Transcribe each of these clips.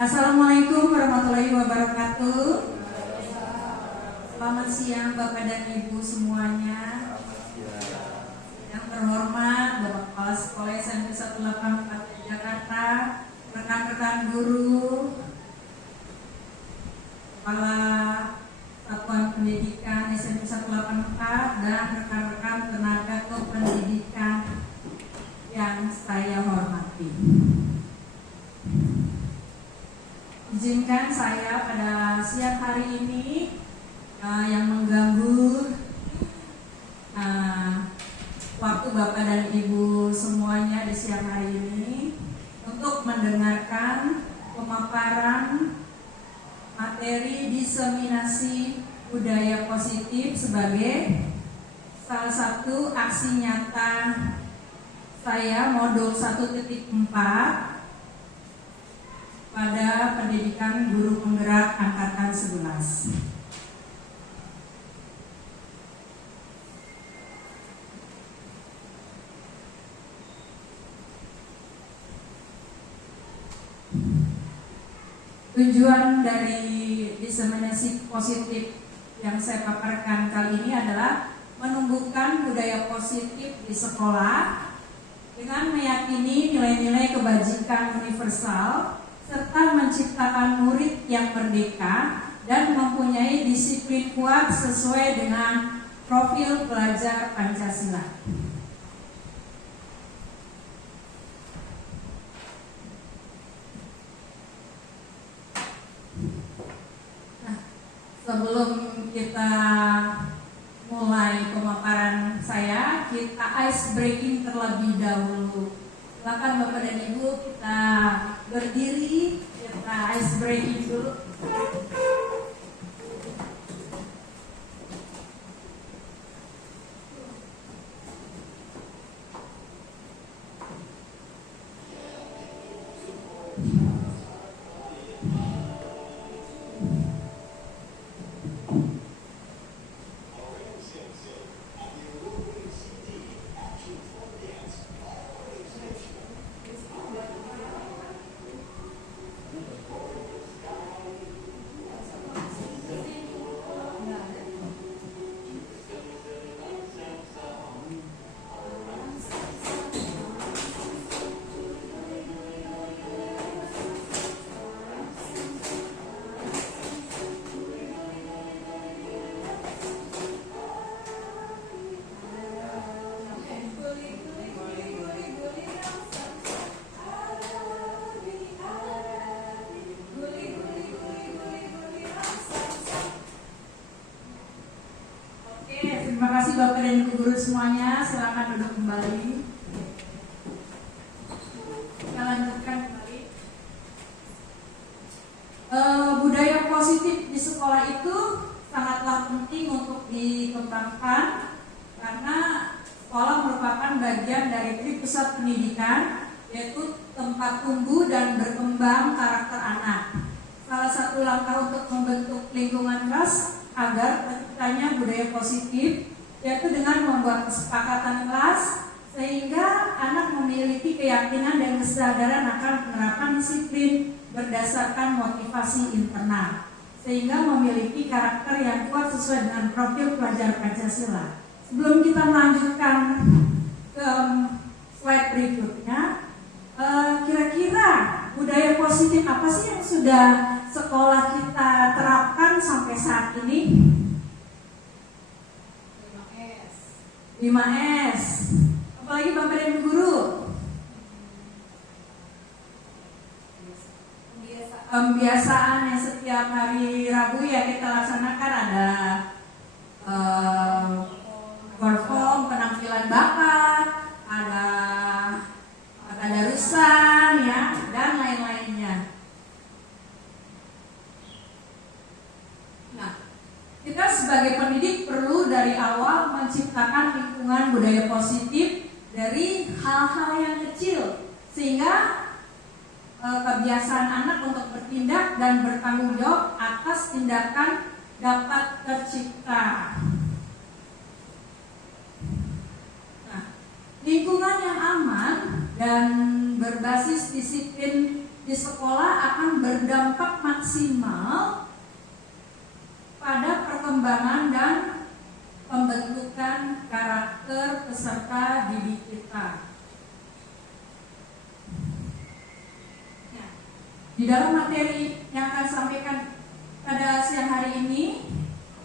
Assalamualaikum warahmatullahi wabarakatuh. Selamat siang Bapak dan Ibu semuanya. Yang terhormat Bapak Kepala Sekolah SMP 184 Jakarta, rekan-rekan guru, Kepala Satuan Pendidikan SMP 184 dan rekan-rekan tenaga kependidikan yang saya hormati. Izinkan saya pada siang hari ini yang mengganggu waktu Bapak dan Ibu semuanya di siang hari ini untuk mendengarkan pemaparan materi diseminasi budaya positif sebagai salah satu aksi nyata saya modul 1.4 pada pendidikan guru penggerak angkatan 11. Tujuan dari diseminasi positif yang saya paparkan kali ini adalah menumbuhkan budaya positif di sekolah dengan meyakini nilai-nilai kebajikan universal serta menciptakan murid yang merdeka dan mempunyai disiplin kuat sesuai dengan profil pelajar Pancasila. Nah, sebelum kita mulai pemaparan saya, kita ice breaking terlebih dahulu. Silakan Bapak dan Ibu, kita berdiri, kita ice breaking dulu. Terima kasih Bapak dan Ibu guru semuanya, silakan duduk kembali. Kita lanjutkan kembali. Budaya positif di sekolah itu sangatlah penting untuk dikembangkan karena sekolah merupakan bagian dari pusat pendidikan, yaitu tempat tumbuh dan berkembang karakter anak. Salah satu langkah untuk membentuk lingkungan kelas agar terciptanya budaya positif yaitu dengan membuat kesepakatan kelas sehingga anak memiliki keyakinan dan kesadaran akan penerapan disiplin berdasarkan motivasi internal sehingga memiliki karakter yang kuat sesuai dengan profil pelajar Pancasila. Sebelum kita melanjutkan ke slide berikutnya, kira-kira budaya positif apa sih yang sudah sekolah kita terapkan sampai saat ini? 5S. Apalagi Bapak dan Ibu guru? Pembiasaan yang setiap hari Rabu ya kita laksanakan ada perform, penampilan bakat, ada tadarusan ya, dan lain-lainnya. Nah, kita sebagai pendidik perlu dari awal menciptakan lingkungan budaya positif dari hal-hal yang kecil sehingga kebiasaan anak untuk bertindak dan bertanggung jawab atas tindakan dapat tercipta. Nah, lingkungan yang aman dan berbasis disiplin di sekolah akan berdampak maksimal pada perkembangan dan pembentukan karakter peserta didik kita. Di dalam materi yang akan sampaikan pada siang hari ini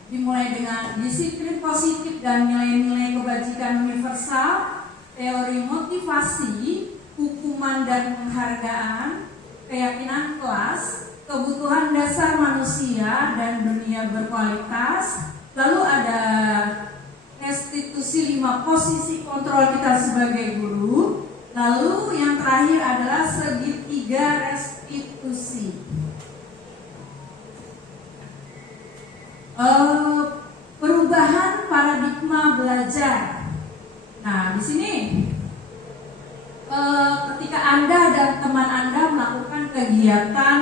dimulai dengan disiplin positif dan nilai-nilai kebajikan universal, teori motivasi, hukuman dan penghargaan, keyakinan kelas, kebutuhan dasar manusia dan dunia berkualitas. Lalu ada restitusi 5 posisi kontrol kita sebagai guru. Lalu yang terakhir adalah segitiga restitusi. Perubahan paradigma belajar. Nah, di sini ketika Anda dan teman Anda melakukan kegiatan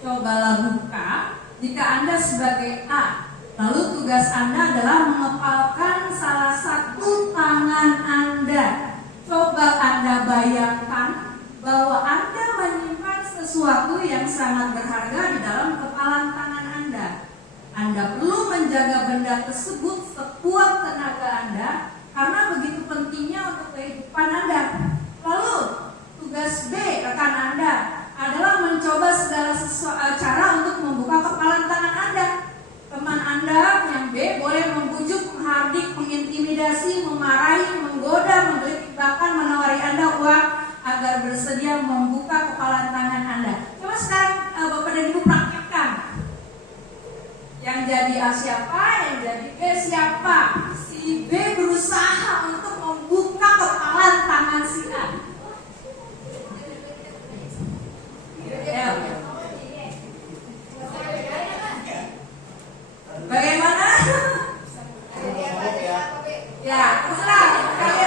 cobalah buka, jika Anda sebagai A, lalu tugas Anda adalah mengepalkan salah satu tangan Anda. Coba Anda bayangkan bahwa Anda menyimpan sesuatu yang sangat berharga di dalam kepalan tangan Anda. Anda perlu menjaga benda tersebut sekuat tenaga Anda karena begitu pentingnya untuk kehidupan Anda. Lalu tugas B rekan Anda adalah mencoba segala cara untuk membuka kepalan tangan Anda. Teman Anda yang B boleh membujuk, menghardik, mengintimidasi, memarahi, menggoda, menggelitik, bahkan menawari Anda uang agar bersedia membuka kepalan tangan Anda. Coba sekarang Bapak dan Ibu praktekkan. Yang jadi A siapa, yang jadi B siapa? Si B berusaha untuk membuka kepalan tangan si A. Bagaimana? Ya, terserah.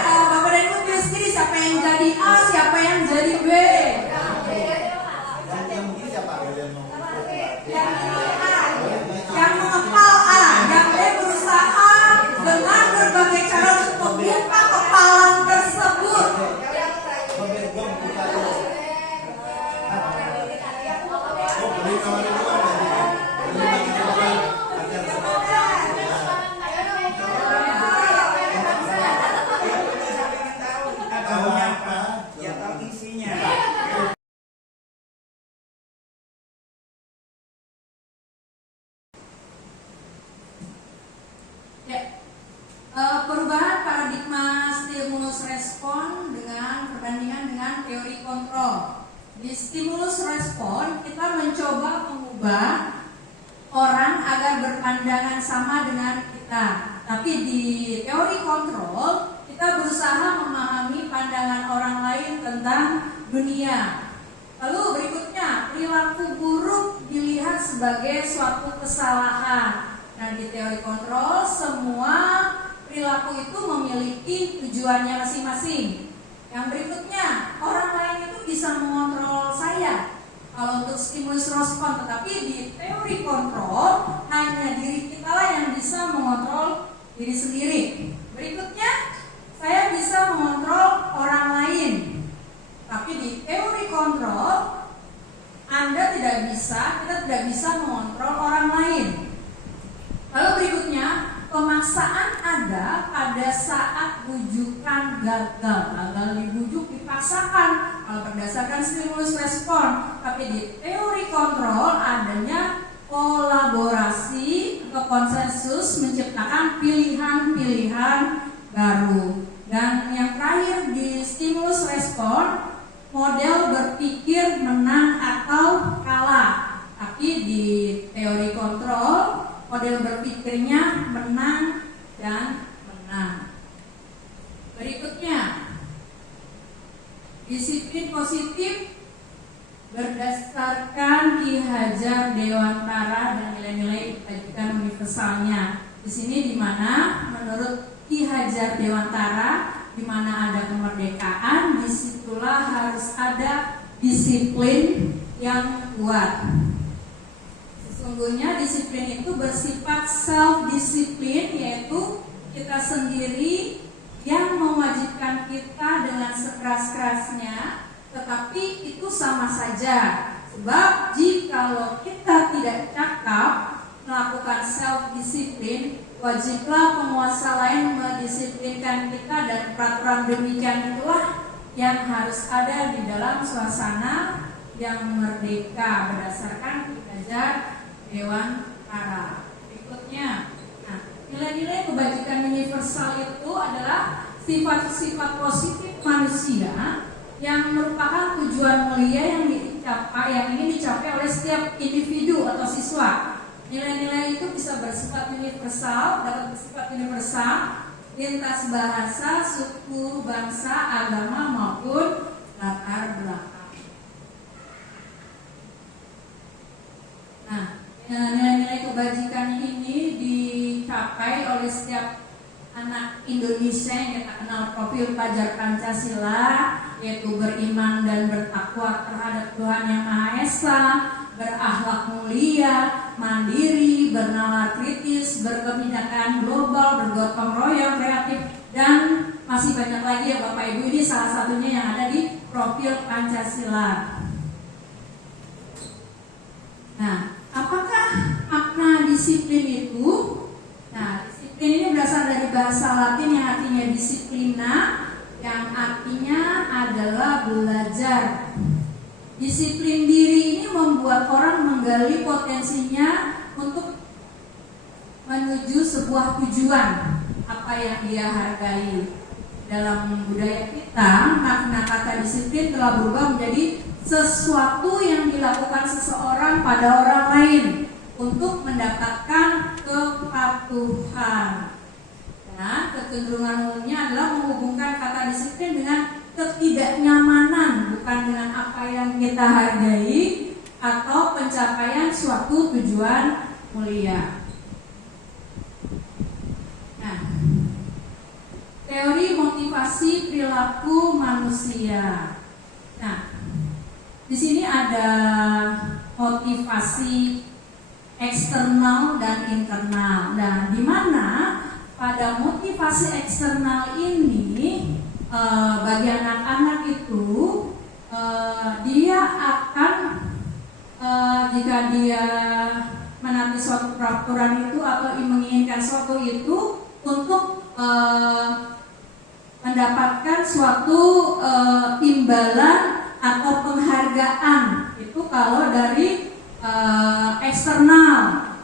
Bapak dan Ibu pilih sendiri siapa yang jadi A, siapa yang jadi B. Yang mengepal A, yang B berusaha dengan berbagai cara untuk membuka kepalan tersebut. Perubahan paradigma stimulus respon dengan perbandingan dengan teori kontrol. Di stimulus respon kita mencoba mengubah orang agar berpandangan sama dengan kita. Tapi di teori kontrol kita berusaha memahami pandangan orang lain tentang dunia. Lalu berikutnya, perilaku buruk dilihat sebagai suatu kesalahan. Nah, di teori kontrol semua perilaku itu memiliki tujuannya masing-masing. Yang berikutnya, orang lain itu bisa mengontrol saya kalau untuk stimulus respon, tetapi di teori kontrol hanya diri kita lah yang bisa mengontrol diri sendiri. Berikutnya, saya bisa mengontrol orang lain, tapi di teori kontrol kita tidak bisa mengontrol orang lain. Lalu berikutnya, pemaksaan ada pada saat bujukan gagal dibujuk, dipaksakan kalau berdasarkan stimulus respon. Tapi di teori kontrol adanya kolaborasi atau konsensus menciptakan pilihan-pilihan baru. Dan yang terakhir di stimulus respon, model berpikir menang atau kalah. Tapi di teori kontrol model berpikirnya menang dan menang. Berikutnya, disiplin positif berdasarkan Ki Hajar Dewantara dan nilai-nilai kebajikan universalnya. Di sini di mana menurut Ki Hajar Dewantara, di mana ada kemerdekaan, disitulah harus ada disiplin yang kuat. Sesungguhnya disiplin itu bersifat self-disiplin, yaitu kita sendiri yang mewajibkan kita dengan sekeras-kerasnya tetapi itu sama saja. Sebab jikalau kita tidak cakap melakukan self-disiplin, wajiblah penguasa lain mendisiplinkan kita, dan peraturan demikian itulah yang harus ada di dalam suasana yang merdeka berdasarkan Kitab Dewan Para. Berikutnya, nilai-nilai kebajikan universal itu adalah sifat-sifat positif manusia yang merupakan tujuan mulia yang ingin dicapai oleh setiap individu atau siswa. Nilai-nilai itu bisa bersifat universal, dapat bersifat universal, lintas bahasa, suku, bangsa, agama maupun latar belakang. Nah, nilai-nilai kebajikan ini dicapai oleh setiap anak Indonesia yang kita kenal profil pelajar Pancasila, yaitu beriman dan bertakwa terhadap Tuhan Yang Maha Esa, berakhlak mulia, mandiri, bernalar kritis, berkebijakan global, bergotong royong, kreatif, dan masih banyak lagi ya Bapak Ibu. Ini salah satunya yang ada di profil Pancasila. Nah, apakah makna disiplin itu? Nah, disiplin ini berasal dari bahasa Latin yang artinya disiplina, yang artinya adalah belajar. Disiplin diri ini membuat orang menggali potensinya untuk menuju sebuah tujuan apa yang dia hargai. Dalam budaya kita, makna kata disiplin telah berubah menjadi sesuatu yang dilakukan seseorang pada orang lain untuk mendapatkan kepatuhan. Dan kecenderungan umumnya adalah menghubungkan kata disiplin dengan ketidaknyamanan, bukan dengan apa yang kita hargai atau pencapaian suatu tujuan mulia. Nah, teori motivasi perilaku manusia. Nah, di sini ada motivasi eksternal dan internal. Nah, di mana pada motivasi eksternal ini bagi anak-anak itu dia akan jika dia menanti suatu peraturan itu atau menginginkan suatu itu untuk mendapatkan suatu imbalan atau penghargaan itu kalau dari eksternal,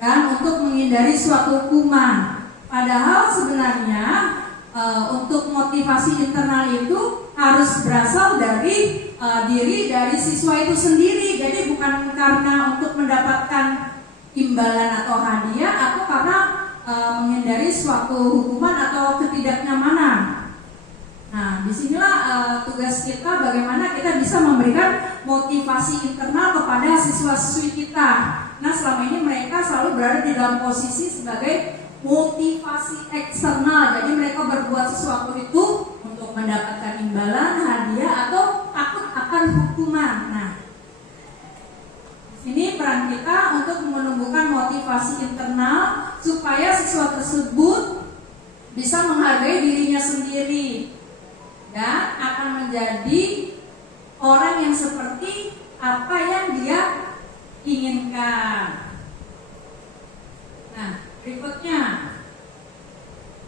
dan untuk menghindari suatu hukuman. Padahal sebenarnya untuk motivasi internal itu harus berasal dari diri dari siswa itu sendiri. Jadi bukan karena untuk mendapatkan imbalan atau hadiah, atau karena menghindari suatu hukuman atau ketidaknyamanan. Nah, disinilah tugas kita bagaimana kita bisa memberikan motivasi internal kepada siswa-siswi kita. Nah, selama ini mereka selalu berada di dalam posisi sebagai motivasi eksternal. Jadi mereka berbuat sesuatu itu untuk mendapatkan imbalan, hadiah, atau takut akan hukuman. Nah, ini peran kita untuk menumbuhkan motivasi internal supaya siswa tersebut bisa menghargai dirinya sendiri dan akan menjadi orang yang seperti apa yang dia inginkan. Nah, berikutnya,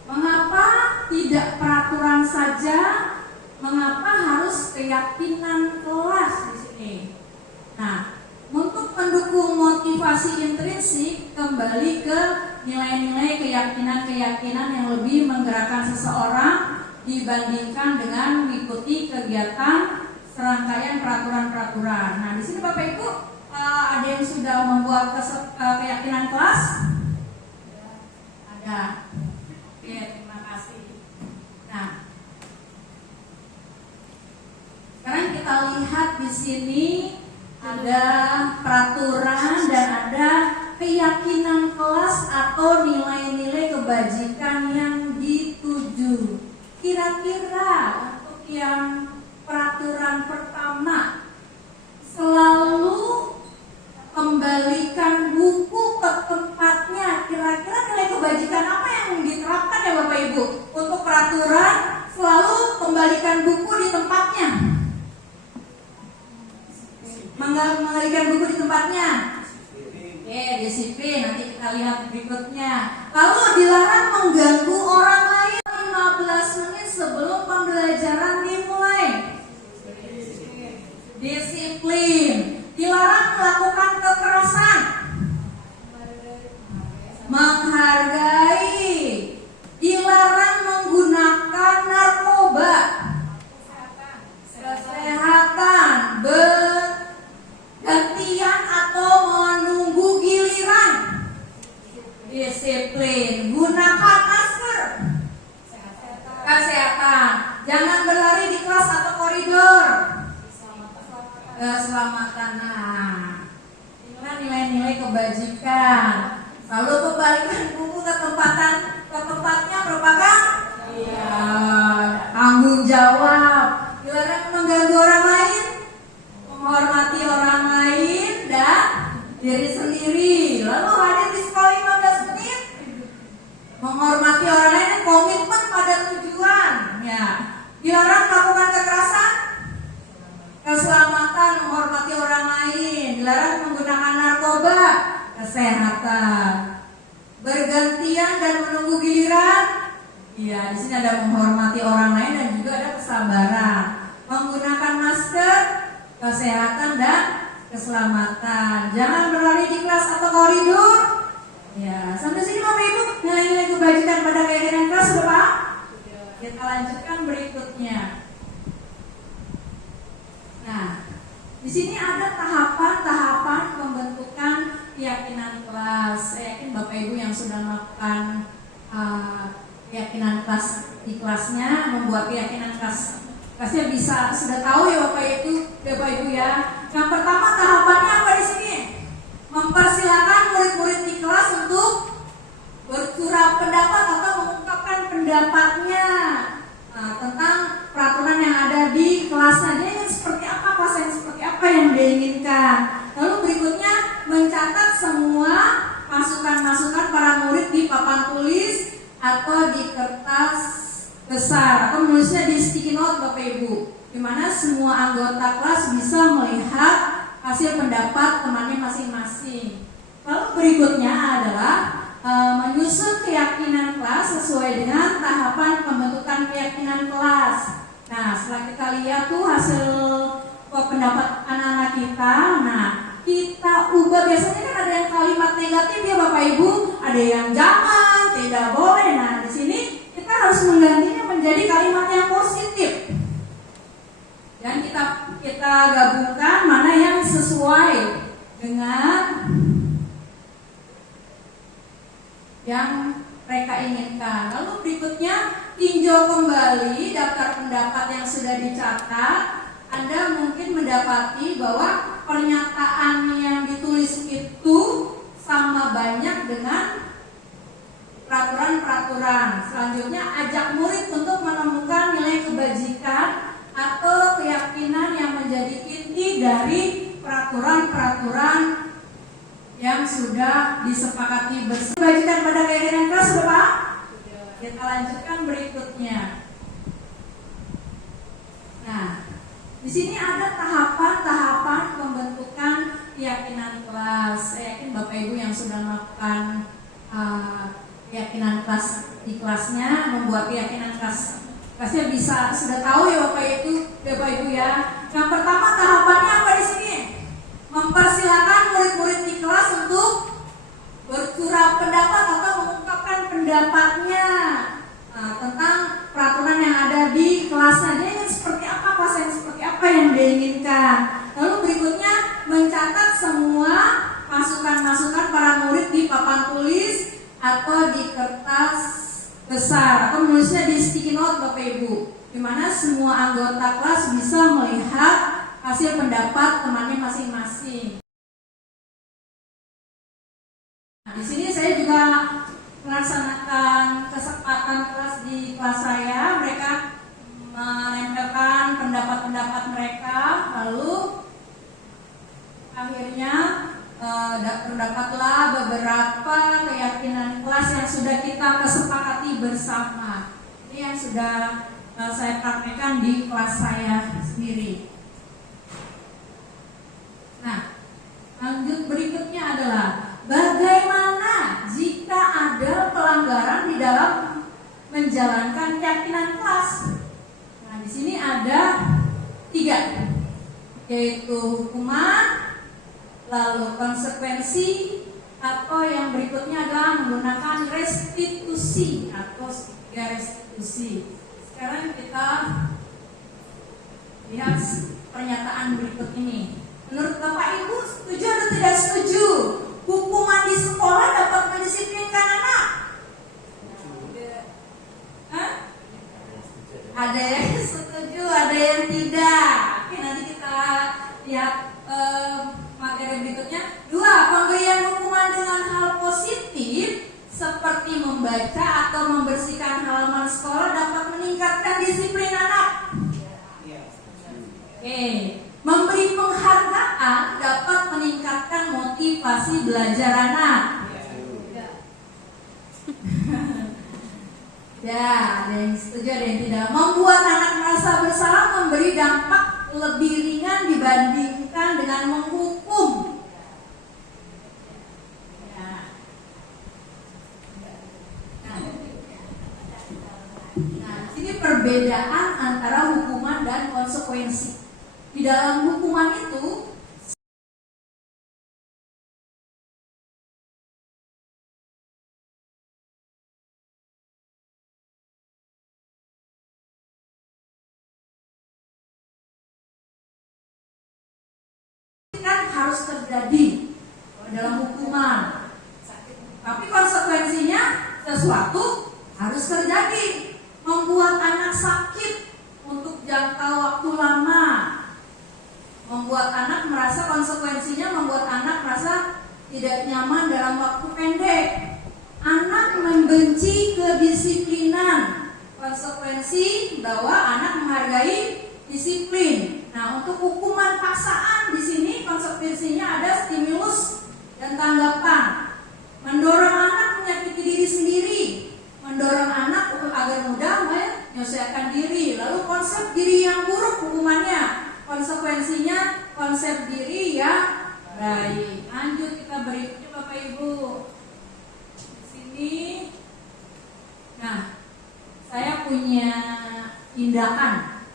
mengapa tidak peraturan saja? Mengapa harus keyakinan kelas di sini? Nah, untuk mendukung motivasi intrinsik, kembali ke nilai-nilai keyakinan-keyakinan yang lebih menggerakkan seseorang dibandingkan dengan mengikuti kegiatan serangkaian peraturan-peraturan. Nah, di sini Bapak Ibu ada yang sudah membuat keyakinan kelas? Ada. Oke, terima kasih. Nah, sekarang kita lihat di sini ada peraturan dan ada keyakinan kelas atau nilai-nilai kebajikan yang dituju. Kira-kira untuk yang peraturan pertama, selalu kembalikan buku ke tempatnya. Kira-kira nilai kebajikan apa yang diterapkan ya Bapak Ibu? Untuk peraturan selalu kembalikan buku di tempatnya. mengembalikan buku di tempatnya? Oke, disiplin. Nanti kita lihat berikutnya. Lalu dilarang mengganggu orang lain 15 menit sebelum pembelajaran dimulai. Disiplin. Dilarang melakukan kekerasan. Menghargai. Dilarang menggunakan narkoba. Kesehatan. Bergantian atau menunggu giliran. Disiplin. Gunakan masker. Kesehatan. Jangan berlari di kelas atau koridor. Keselamatan. Nah, inilah nilai-nilai kebajikan. Lalu kembalikan buku ke tempatnya merupakan tanggung jawab. Dilarang mengganggu orang lain, menghormati orang lain dan diri sendiri. Lalu hadir di sekolah 15 menit, menghormati orang lain dan komitmen pada tujuan. Ya. Dilarang melakukan kekerasan, keselamatan, menghormati orang lain. Dilarang menggunakan narkoba, kesehatan. Bergantian dan menunggu giliran. Ya, di sini ada menghormati orang lain dan juga ada kesabaran. Menggunakan masker, kesehatan dan keselamatan. Jangan berlari di kelas atau koridor. Ya, sampai sini Bapak Ibu nilai-nilai kebajikan pada keyakinan kelas sudah paham? Kita lanjutkan berikutnya. Nah, di sini ada tahapan-tahapan pembentukan keyakinan kelas. Saya yakin Bapak Ibu yang sudah melakukan keyakinan kelas di kelasnya, membuat keyakinan kelasnya bisa sudah tahu ya Bapak Ibu ya. Yang pertama tahapannya apa di sini? Mempersilakan murid-murid di kelas untuk bercurah pendapat atau mengungkapkan pendapatnya tentang peraturan yang ada di kelasnya. Dia ingin seperti apa, kelas yang seperti apa yang dia inginkan. Lalu berikutnya mencatat semua masukan-masukan para murid di papan tulis atau di kertas besar atau menulisnya di sticky note Bapak Ibu, di mana semua anggota kelas bisa melihat hasil pendapat temannya masing-masing. Lalu berikutnya adalah menyusun keyakinan kelas sesuai dengan tahapan pembentukan keyakinan kelas. Nah, setelah kita lihat tuh hasil pendapat anak-anak kita, nah kita ubah. Biasanya kan ada yang kalimat negatif ya Bapak Ibu, ada yang jangan, tidak boleh. Nah, di sini kita harus menggantinya menjadi kalimat yang positif. Dan kita gabungkan mana yang sesuai dengan yang mereka inginkan. Lalu berikutnya tinjau kembali daftar pendapat yang sudah dicatat. Anda mungkin mendapati bahwa pernyataan yang ditulis itu sama banyak dengan peraturan-peraturan. Selanjutnya ajak murid untuk menemukan nilai kebajikan atau keyakinan yang menjadi inti dari peraturan-peraturan yang sudah disepakati bersama. Kebajikan pada keyakinan kelas sudah paham? Kita lanjutkan berikutnya. Nah, di sini ada tahapan-tahapan pembentukan keyakinan kelas. Saya yakin Bapak Ibu yang sudah melakukan keyakinan kelas di kelasnya, membuat keyakinan kelasnya bisa sudah tahu ya Bapak Ibu ya. Yang pertama tahapannya apa di sini? Mempersilakan murid-murid di kelas untuk bercurah pendapat atau mengungkapkan pendapatnya tentang peraturan yang ada di kelasnya. Dia ingin seperti apa, kelas yang seperti apa yang dia inginkan. Lalu berikutnya mencatat semua masukan-masukan para murid di papan tulis atau di kertas besar atau menulisnya di sticky note Bapak Ibu, di mana semua anggota kelas bisa melihat hasil pendapat temannya masing-masing. Nah, di sini saya juga melaksanakan kesempatan kelas di kelas saya. Mereka menempelkan pendapat-pendapat mereka, lalu akhirnya terdapatlah beberapa keyakinan kelas yang sudah kita kesepakati bersama. Ini yang sudah saya praktekkan di kelas saya sendiri. Nah, yaitu hukuman, lalu konsekuensi, atau yang berikutnya adalah menggunakan restitusi atau restitusi. Sekarang kita lihat pernyataan berikut ini. Menurut Bapak Ibu, setuju atau tidak setuju? Hukuman di sekolah dapat mendisiplinkan anak? Hah? Ada yang setuju, ada yang tidak. Oke, nanti kita lihat materi berikutnya. 2. Pemberian hukuman dengan hal positif seperti membaca atau membersihkan halaman sekolah dapat meningkatkan disiplin anak. Oke. Memberi penghargaan dapat meningkatkan motivasi belajar anak. Ya, ada yang setuju, ada yang tidak. Membuat anak merasa bersalah memberi dampak lebih ringan dibandingkan dengan menghukum. Nah, ini perbedaan antara hukuman dan konsekuensi. Di dalam hukuman itu kan harus terjadi dalam hukuman. Tapi konsekuensinya sesuatu harus terjadi. Membuat anak sakit untuk jangka waktu lama. Membuat anak merasa konsekuensinya membuat anak merasa tidak nyaman dalam waktu pendek. Anak membenci kedisiplinan. Konsekuensi bahwa anak menghargai disiplin. Nah, untuk hukuman paksaan di sini konsekuensinya ada stimulus dan tanggapan. Mendorong anak menyakiti diri sendiri, mendorong anak untuk agar mudah menyelesaikan diri. Lalu konsep diri yang buruk hukumannya. Konsekuensinya konsep diri yang baik. Lanjut kita berikutnya Bapak Ibu. Di sini, nah, saya punya tindakan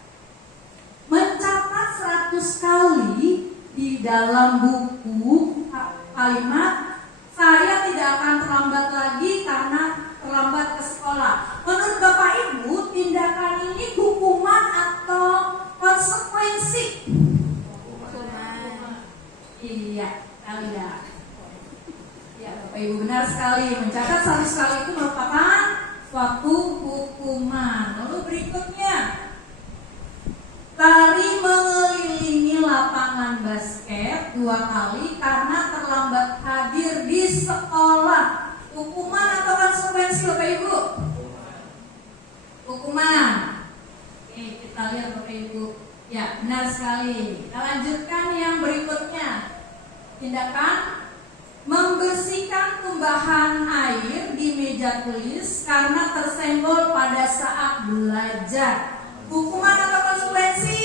mencatat 100 kali di dalam buku kalimat saya tidak akan terlambat lagi karena terlambat ke sekolah. Menurut Bapak Ibu, tindakan ini hukuman atau konsekuensi? Iya, tidak. Ya, Bapak Ibu benar sekali. Mencatat 100 kali itu merupakan suatu hukuman. Lalu berikutnya, lari mengelilingi lapangan basket 2 kali karena terlambat hadir di sekolah. Hukuman atau konsekuensi Bapak Ibu? Hukuman. Oke, kita lihat Bapak Ibu. Ya, benar sekali. Kita lanjutkan yang berikutnya. Tindakan membersihkan tumbahan air di meja tulis karena tersenggol pada saat belajar. Hukuman atau konsekuensi?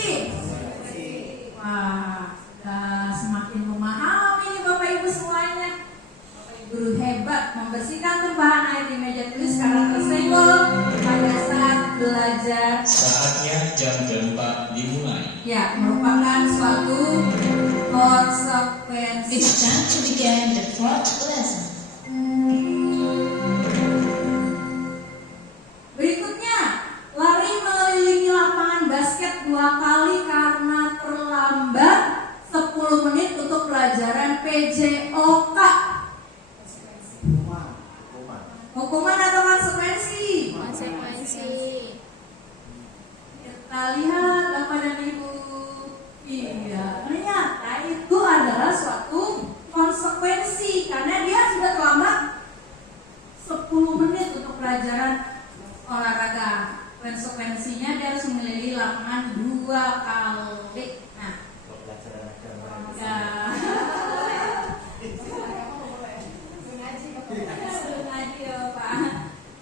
Wah, sudah semakin memahami nih Bapak Ibu semuanya. Bapak Ibu guru hebat. Membersihkan tumpahan air di meja tulis karena tersenggol pada saat belajar. Saatnya jam keempat dimulai. Ya, merupakan suatu konsekuensi. It's time to begin the fourth lesson. Berikutnya, lari mengelilingi lapangan basket 2 kali karena terlambat 10 menit untuk pelajaran PJOK. Hukuman atau konsekuensi? Konsekuensi. Kita lihat Bapak dan Ibu. Iya, ternyata itu adalah suatu konsekuensi karena dia sudah terlambat 10 menit untuk pelajaran olahraga. Konsekuensinya dia harus mengelilingi lapangan 2 kali. Nah, ya. Mengaji ya Pak.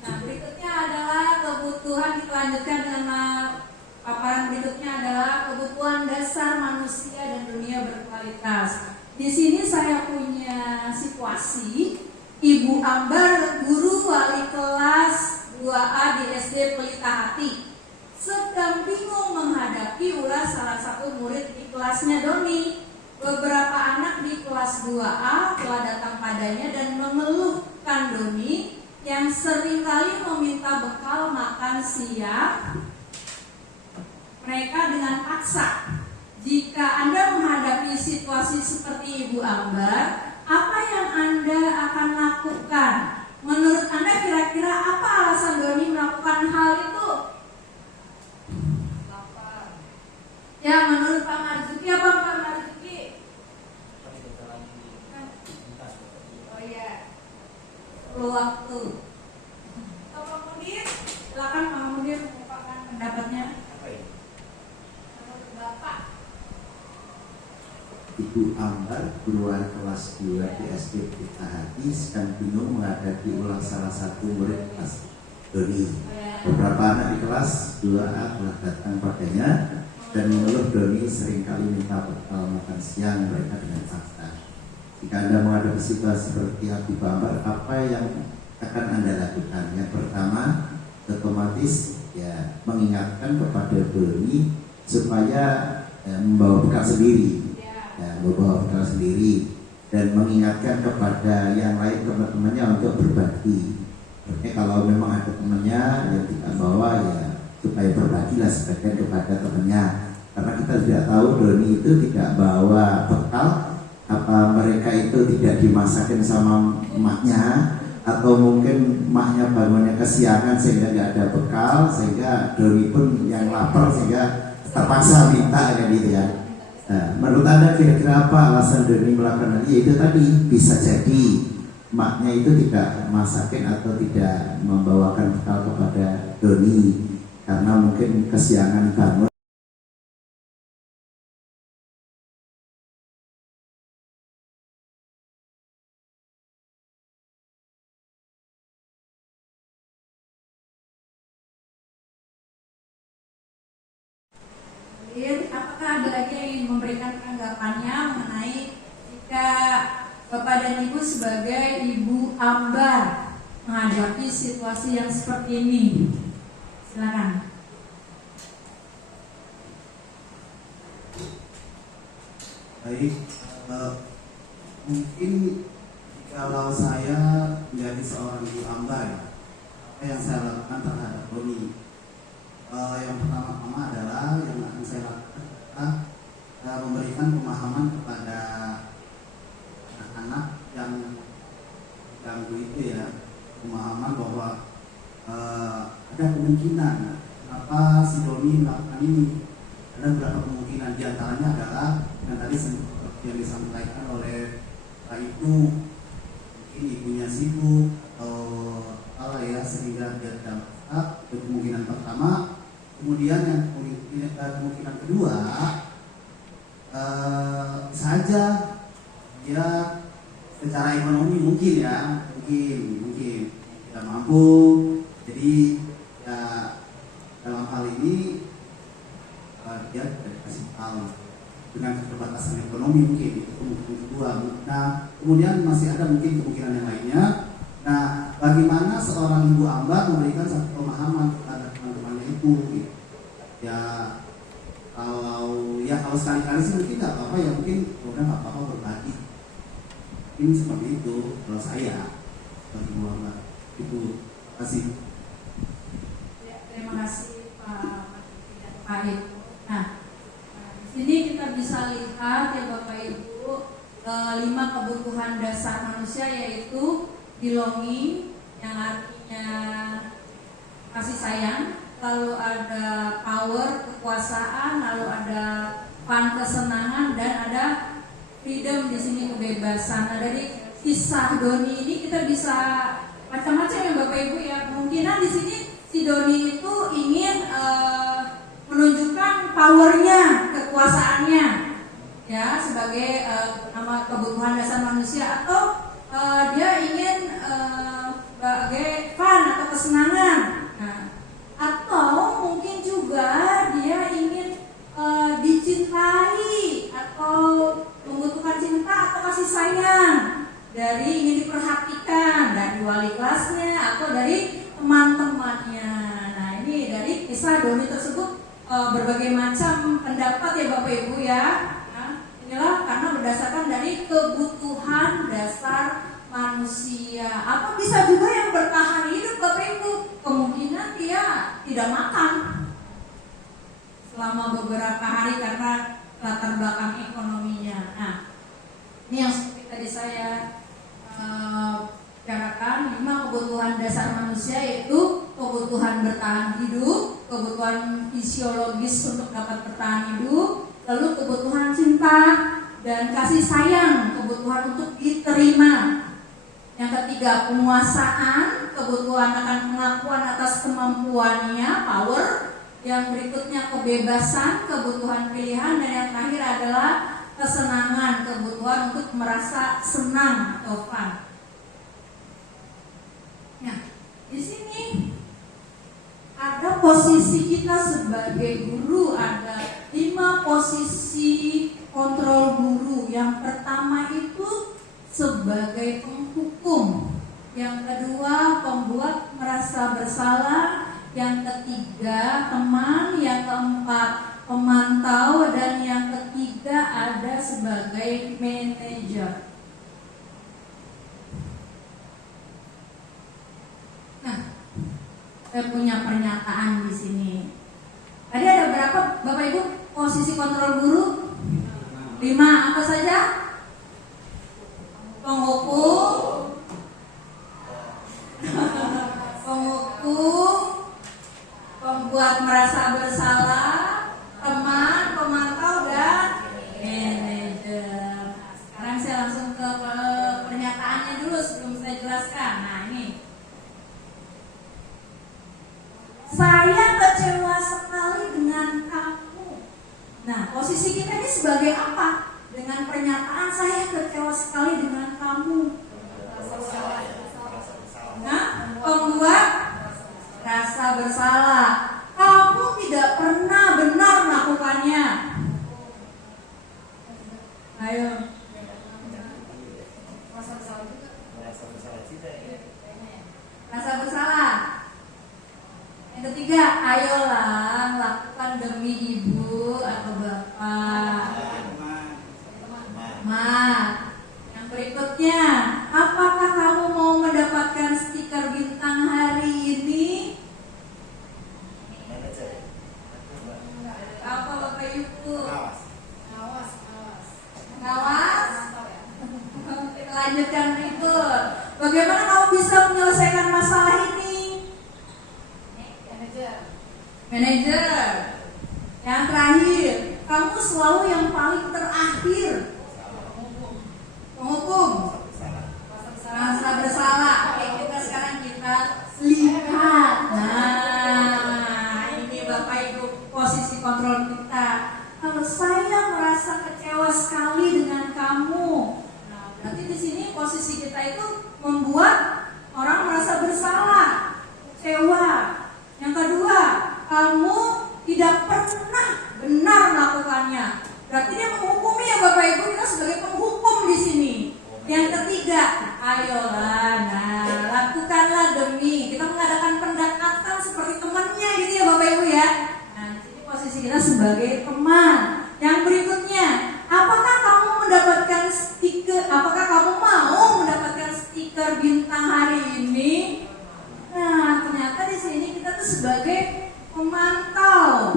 Nah, berikutnya adalah kebutuhan. Kita lanjutkan dengan paparan berikutnya adalah kebutuhan dasar manusia dan dunia berkualitas. Di sini saya punya situasi Ibu Ambar, guru wali kelas 2A di SD Pelita Hati, sedang bingung menghadapi menghadapi ulah salah satu murid di kelasnya Doni. Beberapa anak di kelas 2A telah datang padanya dan mengeluhkan Doni yang seringkali meminta bekal makan siang mereka dengan paksa. Jika Anda menghadapi situasi seperti Ibu Ambar, apa yang Anda akan lakukan? Menurut Anda kira-kira apa alasan Doni melakukan hal itu? Ya, menurut Pak Marzuki apa Pak Marzuki? Oh iya, perlu waktu. Pak Mudir, silakan Pak Mudir mengungkapkan pendapatnya. Menurut Bapak. Ibu Ambar, guru kelas 2 di SD Pelita Hati, sedang bingung menghadapi ulah salah satu murid kelas Doni. Beberapa anak di kelas 2A telah datang padanya dan mengeluh Doni seringkali minta bekal makan siang mereka dengan paksa. Jika Anda menghadapi situasi seperti Ibu Ambar, apa yang akan Anda lakukan? Yang pertama, otomatis ya mengingatkan kepada Doni supaya membawa bekal sendiri. Membawa bekal sendiri dan mengingatkan kepada yang lain teman-temannya untuk berbagi. Oke, kalau memang ada temannya yang tidak bawa ya supaya berbagilah sebagian kepada temannya. Karena kita tidak tahu Doni itu tidak bawa bekal, apa mereka itu tidak dimasakin sama emaknya atau mungkin emaknya bangunnya kesiangan sehingga tidak ada bekal, sehingga Doni pun yang lapar sehingga terpaksa minta kayak gitu ya. Nah, menurut Anda kira-kira apa alasan Doni melakukan hal itu? Tadi bisa jadi maknya itu tidak masakin atau tidak membawakan bekal kepada Doni karena mungkin kesiangan bangun. Apakah ada lagi yang ingin memberikan tanggapannya mengenai jika Bapak dan Ibu sebagai Ibu Ambar menghadapi situasi yang seperti ini? Silakan. Baik, mungkin kalau saya menjadi seorang Ibu Ambar, apa yang saya lakukan terhadap Doni? Yang pertama adalah yang akan saya lakukan adalah memberikan pemahaman kepada anak-anak yang ganggu itu ya, pemahaman bahwa ada kemungkinan apa si Doni melakukan ini. Ada beberapa kemungkinan, diantaranya adalah yang tadi yang disampaikan oleh Pak Ibnu, mungkin ibunya sibuk atau apa ya sehingga dia dampak. Itu kemungkinan pertama. Kemudian yang kemungkinan kedua, saja dia secara ekonomi mungkin ya, mungkin tidak mampu. Jadi ya dalam hal ini dia tidak dikasih tahu dengan keterbatasan ekonomi mungkin itu kemungkinan kedua. Nah kemudian masih ada mungkin kemungkinan yang lainnya. Nah bagaimana seorang Ibu Ambar memberikan satu pemahaman kepada teman-temannya itu gitu. Ya kalau sekali-kali sih mungkin nggak apa-apa ya, mungkin udah nggak apa-apa berbagi. Ini seperti itu kalau saya bagi Ibu Ambar. Itu kasih. Ya, terima kasih Pak Ibu. Nah, di sini kita bisa lihat ya Bapak Ibu 5 kebutuhan dasar manusia, yaitu belonging yang artinya kasih sayang, lalu ada power, kekuasaan, lalu ada fun, kesenangan, dan ada freedom di sini, kebebasan. Nah, dari kisah Doni ini kita bisa macam-macam ya Bapak Ibu ya. Kemungkinan di sini si Doni itu ingin menunjukkan powernya, kekuasaannya, ya sebagai nama kebutuhan dasar manusia, atau dia ingin sebagai fun atau kesenangan. Nah, atau mungkin juga dia ingin dicintai atau membutuhkan cinta atau kasih sayang, dari ingin diperhatikan dari wali kelasnya atau dari teman-temannya. Nah, ini dari kisah Doni tersebut berbagai macam pendapat ya Bapak Ibu ya. Nah, inilah karena berdasarkan dari kebutuhan dasar manusia. Apa bisa juga yang bertahan hidup Bapak Ibu? Kemungkinan dia tidak makan selama beberapa hari karena latar belakang ekonominya. Nah, ini yang seperti tadi saya bicarakan, 5 kebutuhan dasar manusia, yaitu kebutuhan bertahan hidup, kebutuhan fisiologis untuk dapat bertahan hidup, lalu kebutuhan cinta dan kasih sayang, kebutuhan untuk diterima. Yang ketiga, penguasaan, kebutuhan akan pengakuan atas kemampuannya, power. Yang berikutnya kebebasan, kebutuhan pilihan, dan yang terakhir adalah kesenangan, kebutuhan untuk merasa senang atau fun. Nah, di sini ada posisi kita sebagai guru, ada 5 posisi kontrol guru. Yang pertama itu sebagai penghukum, yang kedua pembuat merasa bersalah, yang ketiga teman, yang keempat pemantau, dan yang ketiga ada sebagai manajer. Nah, saya punya pernyataan di sini. Tadi ada berapa Bapak Ibu posisi kontrol guru? 5, apa saja? Penghukum, pembuat merasa bersalah, teman, pemantau, dan manajer. Sekarang saya langsung ke pernyataannya dulu sebelum saya jelaskan. Nah, ini saya kecewa sekali dengan kamu. Nah, posisi kita ini sebagai apa? Dengan pernyataan saya kecewa sekali dengan kamu. Nah, pembuat rasa bersalah. Kamu tidak pernah benar melakukannya. Ayo. Rasa bersalah. Yang ketiga, ayolah lakukan demi ibu atau bapak. Yang berikutnya, apakah kamu mau mendapatkan stiker bintang hari ini? Apa Bapak Ibu? Ngawas. Kita lanjutkan berikut. Bagaimana kamu bisa menyelesaikan masalah ini? Manajer. Yang terakhir, kamu selalu yang paling terakhir. Penghukum, rasa bersalah. Oke, sekarang kita lihat. Nah, ini Bapak Ibu posisi kontrol kita. Kalau saya merasa kecewa sekali dengan kamu, nah, berarti di sini posisi kita itu membuat orang merasa bersalah, kecewa. Yang kedua, kamu tidak pernah benar melakukannya. Berarti dia menghukumi ya Bapak Ibu, kita sebagai penghukum di sini. Yang ketiga, ayolah, lakukanlah demi. Kita mengadakan pendekatan seperti temannya gitu ya Bapak Ibu ya. Nah, di sini posisi kita sebagai teman. Yang berikutnya, apakah kamu mau mendapatkan stiker bintang hari ini? Nah, ternyata di sini kita tuh sebagai pemantau.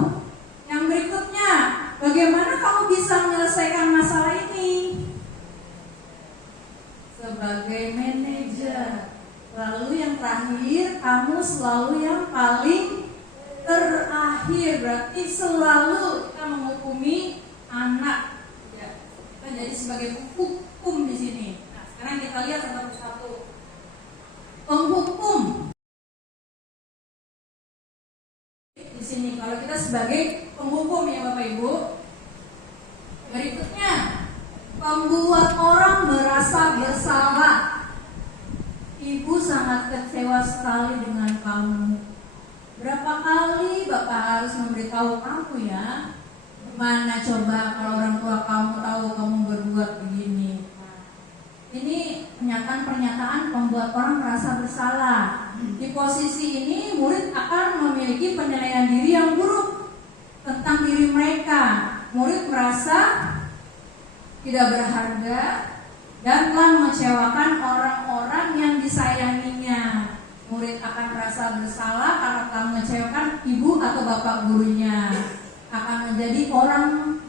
Yang berikutnya, bagaimana kamu bisa menyelesaikan masalah ini? Sebagai manajer. Lalu yang terakhir, kamu selalu yang paling terakhir. Berarti selalu kita menghukumi anak. Ya, kita jadi sebagai hukum di sini. Nah, sekarang kita lihat satu persatu. Penghukum. Di sini kalau kita sebagai penghukum ya Bapak Ibu. Berikutnya, membuat orang merasa bersalah. Ibu sangat kecewa sekali dengan kamu. Berapa kali Bapak harus memberitahu kamu ya? Gimana coba kalau orang tua kamu tahu kamu berbuat begini? Ini pernyataan membuat orang merasa bersalah. Di posisi ini murid akan memiliki penilaian diri yang buruk. tentang diri mereka. Murid merasa tidak berharga dan telah mengecewakan orang-orang yang disayanginya. Murid akan merasa bersalah karena telah mengecewakan ibu atau bapak gurunya.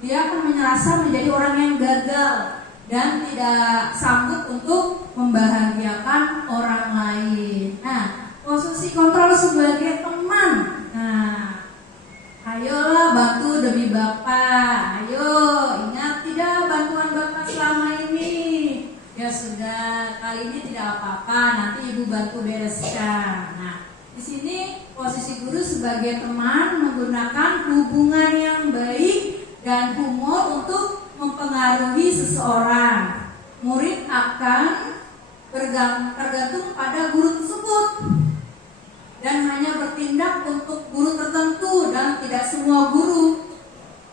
Dia akan merasa menjadi orang yang gagal dan tidak sanggup untuk membahagiakan orang lain. Nah, posisi kontrol sebagai teman. Nah, ayolah bantu demi Bapak. Ayo, ingat tidak bantuan Bapak selama ini? Ya sudah, kali ini tidak apa-apa, nanti Ibu bantu bereskan. Nah, di sini posisi guru sebagai teman menggunakan hubungan yang baik dan humor untuk mempengaruhi seseorang. Murid akan tergantung pada guru tersebut dan hanya bertindak untuk guru tertentu dan tidak semua guru.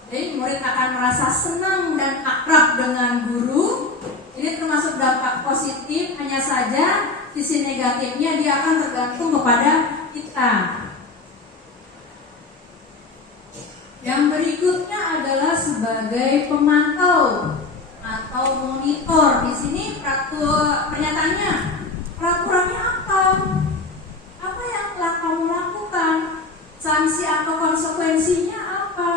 Jadi murid akan merasa senang dan akrab dengan guru. Ini termasuk dampak positif, hanya saja sisi negatifnya dia akan tergantung kepada kita. Yang berikutnya adalah sebagai pemantau atau monitor. Di sini pernyataannya, peraturannya apa? Apa yang telah kamu lakukan? Sanksi atau konsekuensinya apa?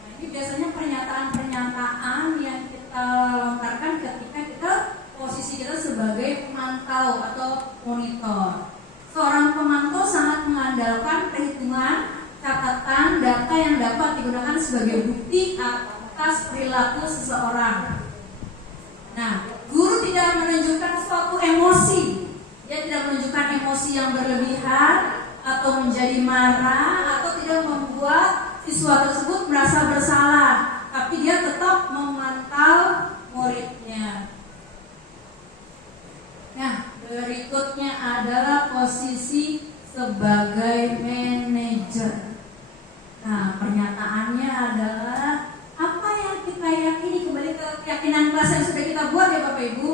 Nah, ini biasanya pernyataan-pernyataan yang kita lontarkan ketika posisi kita sebagai pemantau atau monitor. Seorang pemantau sangat mengandalkan perhitungan, catatan, data yang dapat digunakan sebagai bukti atas perilaku seseorang. Nah, guru tidak menunjukkan suatu emosi. Dia tidak menunjukkan emosi yang berlebihan atau menjadi marah atau tidak membuat siswa tersebut merasa bersalah, tapi dia tetap memantau muridnya. Nah, berikutnya adalah posisi sebagai manajer. Nah, pernyataannya adalah apa yang kita yakini, kembali ke keyakinan kelas yang sudah kita buat ya Bapak Ibu.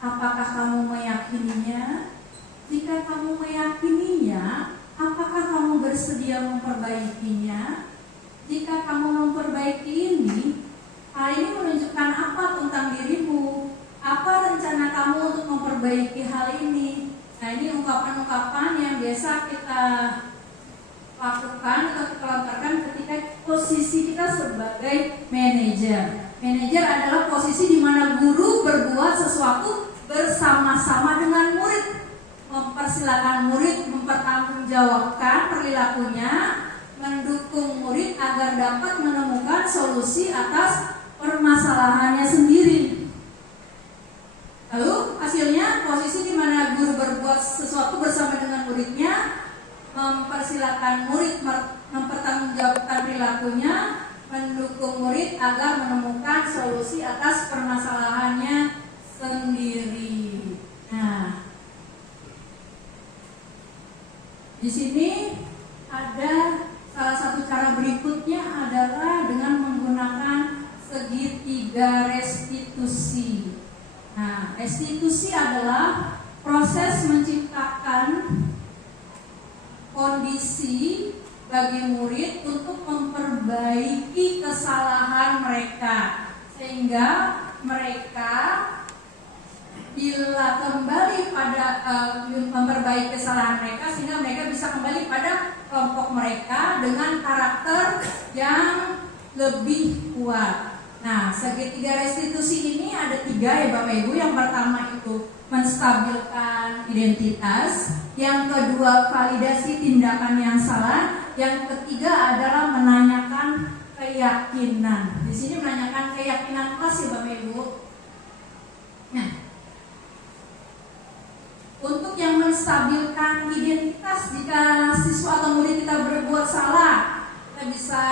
Apakah kamu meyakininya? Jika kamu meyakininya, apakah kamu bersedia memperbaikinya? Jika kamu memperbaiki ini, hal ini menunjukkan apa tentang dirimu? Apa rencana kamu untuk memperbaiki hal ini? Nah, ini ungkapan-ungkapan yang biasa kita lakukan atau kita lontarkan ketika posisi kita sebagai manajer. Manajer adalah posisi di mana guru berbuat sesuatu bersama-sama dengan murid, mempersilakan murid mempertanggungjawabkan perilakunya, mendukung murid agar dapat menemukan solusi atas permasalahannya sendiri. Lalu hasilnya posisi di mana guru berbuat sesuatu bersama dengan muridnya, mempersilakan murid mempertanggungjawabkan perilakunya, mendukung murid agar menemukan solusi atas permasalahannya sendiri. Nah, di sini ada salah satu cara berikutnya adalah dengan menggunakan segitiga restitusi. Nah, restitusi adalah proses menciptakan kondisi bagi murid untuk memperbaiki kesalahan mereka, sehingga mereka bila kembali pada memperbaiki kesalahan mereka, sehingga mereka bisa kembali pada kelompok mereka dengan karakter yang lebih kuat. Nah, segitiga restitusi ini ada 3 ya Bapak Ibu. Yang pertama itu menstabilkan identitas, yang kedua validasi tindakan yang salah, yang ketiga adalah menanyakan keyakinan. Di sini menanyakan keyakinan kelas ya Bapak Ibu. Nah, untuk yang menstabilkan identitas, jika siswa atau murid kita berbuat salah, kita bisa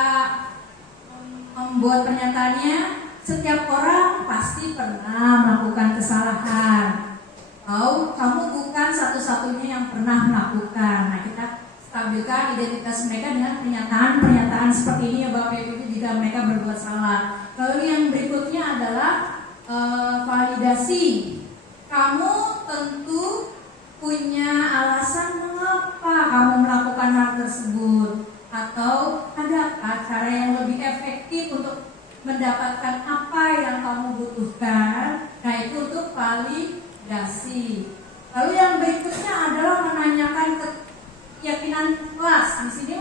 membuat pernyataannya, setiap orang pasti pernah melakukan kesalahan. Oh, kamu bukan satu-satunya yang pernah melakukan. Nah, kita stabilkan identitas mereka dengan pernyataan-pernyataan seperti ini ya Bapak Ibu jika mereka berbuat salah. Lalu yang berikutnya adalah validasi. Kamu tentu punya alasan mengapa kamu melakukan hal tersebut. Atau adakah cara yang lebih efektif untuk mendapatkan apa yang kamu butuhkan? Nah, itu untuk validasi. Lalu yang berikutnya adalah menanyakan keyakinan kelas. Di sini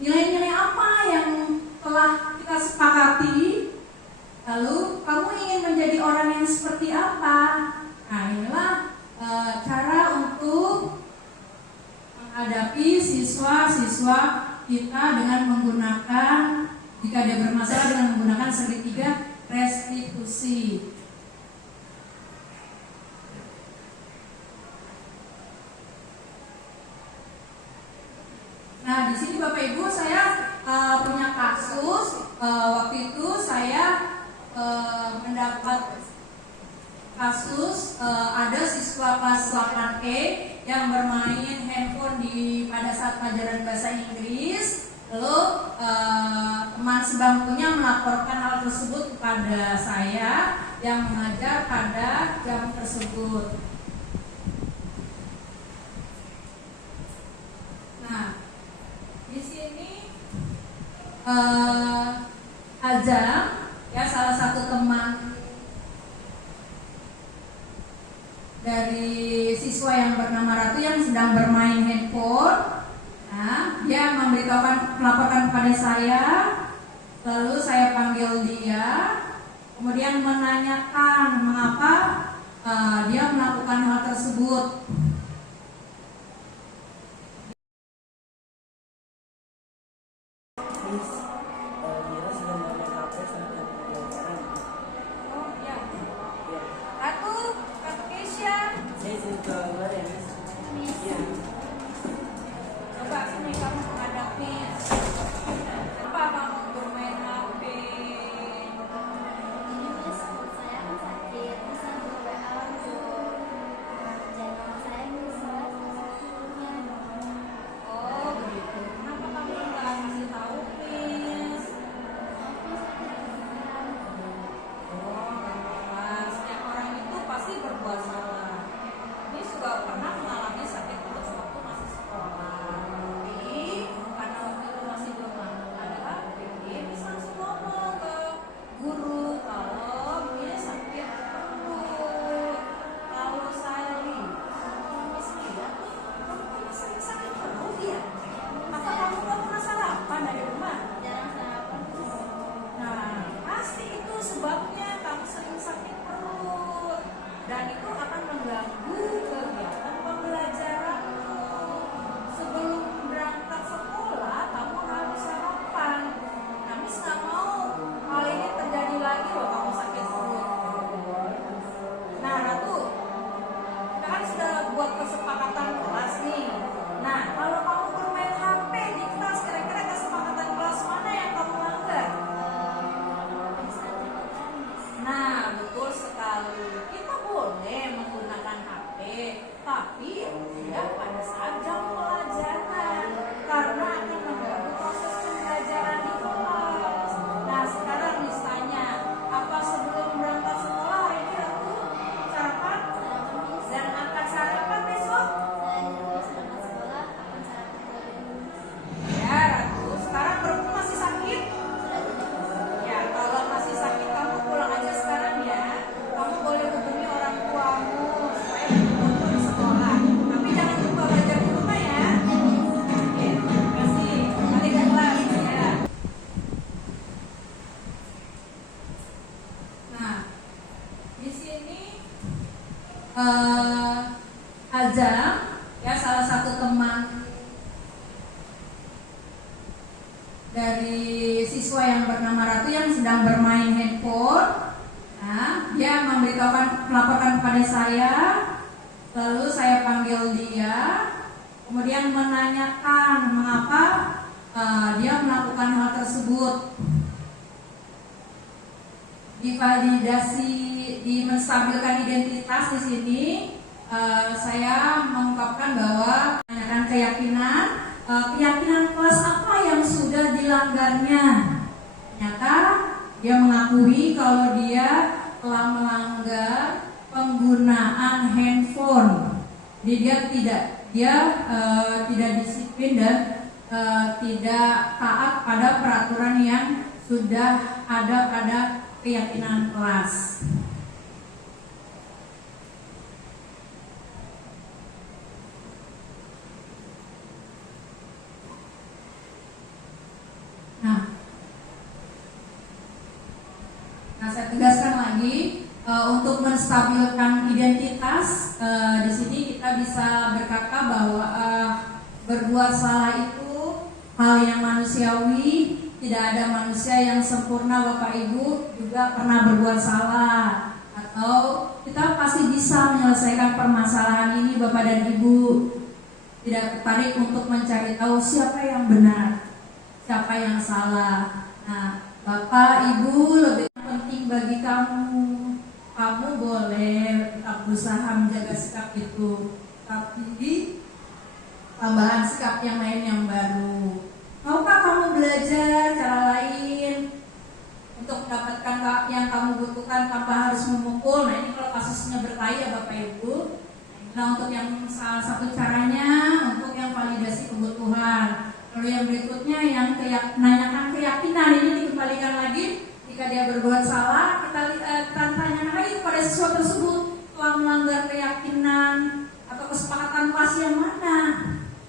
nilai-nilai apa yang telah kita sepakati? Lalu kamu ingin menjadi orang yang seperti apa? Nah, inilah cara untuk menghadapi siswa-siswa kita dengan menggunakan, jika dia bermasalah, dengan menggunakan segitiga restitusi. Nah, di sini Bapak Ibu saya punya kasus. Waktu itu saya mendapat kasus ada siswa kelas 8E yang bermain handphone pada saat pelajaran bahasa Inggris. Lalu teman sebangkunya melaporkan hal tersebut kepada saya yang mengajar pada jam tersebut. Nah, di sini Azam, ya, salah satu teman dari siswa yang bernama Ratu yang sedang bermain handphone. Nah, dia melaporkan kepada saya. Lalu saya panggil dia, kemudian menanyakan mengapa dia melakukan hal tersebut. Mira sedang bermain HP saat jam pelajaran. Oh ya, Ratu Keisha, Saya izin ke luar ya, Miss. Iya. coba sini kamu menghadap Miss. Kenapa kamu bermain HP? Ini Miss, saya kan sakit, Miss aku WA untuk jangan saya Miss, satunya. Oh begitu. Kenapa kamu nggak kasih tahu Miss? Oh, nah, setiap orang itu pasti berbuat salah. Miss juga pernah mengalami sakit perut waktu masih sekolah. Tapi karena waktu itu masih belum ada HP, Miss langsung ngomong ke guru kalau Miss sakit perut. Lalu saya Miss lihat nih, kamu kok sering sakit perut ya? Apa kamu nggak pernah sarapan dari rumah? Jarang sarapan Miss. Nah, pasti itu sebabnya kamu sering sakit perut, dan itu akan mengganggu kegiatan pembelajaranmu. Sebelum berangkat sekolah, kamu harus sarapan. Nah, Miss nggak mau hal ini terjadi lagi loh, kamu sakit perut. Nah, Ratu, kita kan sudah buat kesepakatan kelas nih. Nah, kalau kamu bermain HP di kelas, kira-kira kesepakatan kelas mana yang kamu langgar? Nah, betul sekali. Kita boleh menggunakan HP, tapi tidak pada saat jam pelajaran, karena akan mengganggu proses pembelajaran di kelas. Nah, sekarang misalnya, apa sebelum berangkat sekolah hari ini Ratu sarapan? Dan akan sarapan besok? Ya, Ratu, sekarang perutmu masih sakit? Ya, kalau masih sakit kamu pulang aja sekarang ya. Kamu boleh hubungi orang tuamu supaya dibantu di sekolah. Tapi jangan lupa belajar di rumah ya. Oke, terima kasih. Balik ke kelas ya. Nah, di sini Azam, ya, salah satu teman dari siswa yang bernama Ratu yang sedang bermain handphone. Nah, dia melaporkan kepada saya. Lalu saya panggil dia, kemudian menanyakan mengapa dia melakukan hal tersebut. Divalidasi, menstabilkan identitas di sini, saya mengungkapkan bahwa menanyakan keyakinan kelas apa yang sudah dilanggarnya. Ternyata dia mengakui kalau dia telah melanggar penggunaan handphone. Jadi dia tidak disiplin dan tidak taat pada peraturan yang sudah ada pada keyakinan kelas. Nah, saya tegaskan lagi, untuk menstabilkan identitas, di sini kita bisa berkata bahwa berbuat salah itu hal yang manusiawi. Tidak ada manusia yang sempurna, Bapak Ibu juga pernah berbuat salah, atau kita pasti bisa menyelesaikan permasalahan ini, Bapak dan Ibu. Tidak tertarik untuk mencari tahu siapa yang benar, siapa yang salah. Nah, Bapak Ibu, lebih penting bagi kamu boleh tetap berusaha menjaga sikap itu, tapi tambahan sikap yang lain yang baru. Maukah kamu belajar cara lain untuk mendapatkan yang kamu butuhkan tanpa harus memukul? Nah, ini kalau kasusnya berkelahi ya Bapak Ibu. Nah, untuk yang salah satu caranya untuk yang validasi kebutuhan. Lalu yang berikutnya yang menanyakan keyakinan, ini dikembalikan lagi. Jika dia berbuat salah, kita tanyakan lagi kepada siswa tersebut telah melanggar keyakinan atau kesepakatan kelas yang mana.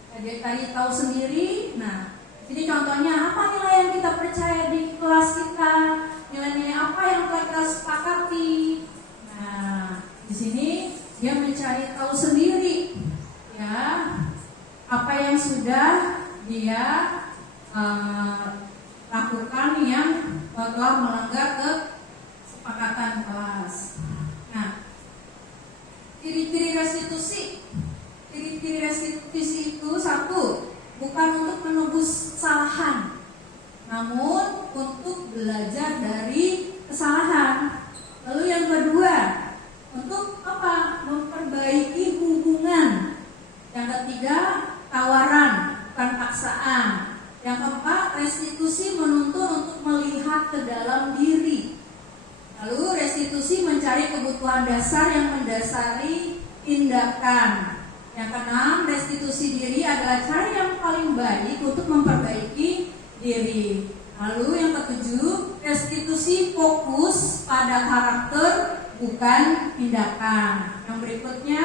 Nah, dia tadi tahu sendiri. Nah, jadi contohnya apa nilai yang kita percaya di kelas kita, nilai-nilai apa yang telah kita sepakati. Nah, di sini dia mencari tahu sendiri, ya, apa yang sudah dia lakukan yang telah melanggar kesepakatan kelas. Nah, ciri-ciri restitusi itu satu, bukan untuk menebus kesalahan, namun untuk belajar dari kesalahan. Lalu yang kedua, untuk apa? Memperbaiki hubungan. Yang ketiga, tawaran, bukan paksaan. Yang keempat, restitusi menuntun untuk melihat ke dalam diri. Lalu restitusi mencari kebutuhan dasar yang mendasari tindakan. Yang keenam, restitusi diri adalah cara yang paling baik untuk memperbaiki diri. Lalu yang ketujuh, restitusi fokus pada karakter bukan tindakan. Yang berikutnya,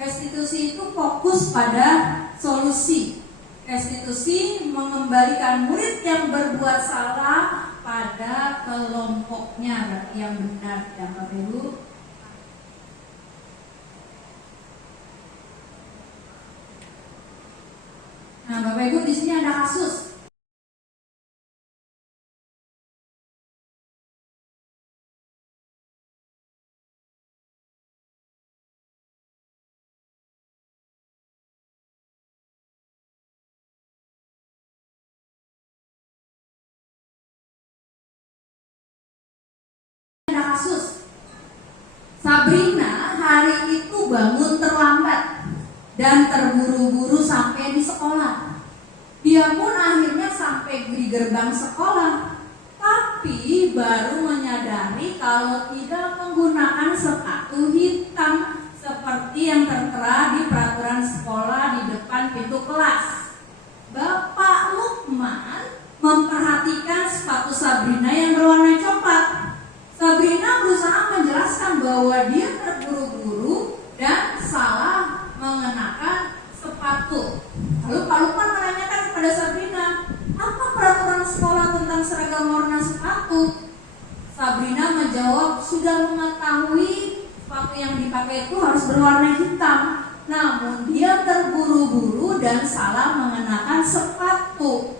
restitusi itu fokus pada solusi. Restitusi mengembalikan murid yang berbuat salah pada kelompoknya, berarti yang benar, ya Bapak Ibu. Nah, Bapak Ibu, di sini ada kasus. Kasus Sabrina hari itu bangun terlambat dan terburu-buru sampai di sekolah. Dia pun akhirnya sampai di gerbang sekolah, tapi baru menyadari kalau tidak menggunakan sepatu hitam seperti yang tertera di peraturan sekolah di depan pintu kelas. Bapak Lukman memperhatikan sepatu Sabrina yang berwarna coklat. Sabrina berusaha menjelaskan bahwa dia terburu-buru dan salah mengenakan sepatu. Lalu Pak Lukman menanyakan kepada Sabrina, apa peraturan sekolah tentang seragam warna sepatu? Sabrina menjawab, sudah mengetahui sepatu yang dipakai itu harus berwarna hitam. Namun dia terburu-buru dan salah mengenakan sepatu.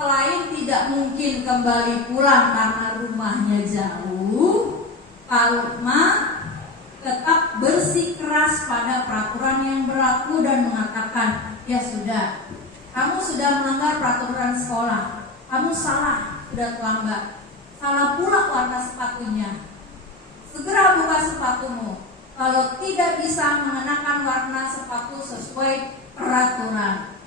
Selain tidak mungkin kembali pulang karena rumahnya jauh, Pak Lukman tetap bersikeras pada peraturan yang berlaku dan mengatakan, ya sudah, kamu sudah melanggar peraturan sekolah, kamu salah, sudah terlambat, salah pula warna sepatunya. Segera buka sepatumu. Kalau tidak bisa mengenakan warna sepatu sesuai peraturan.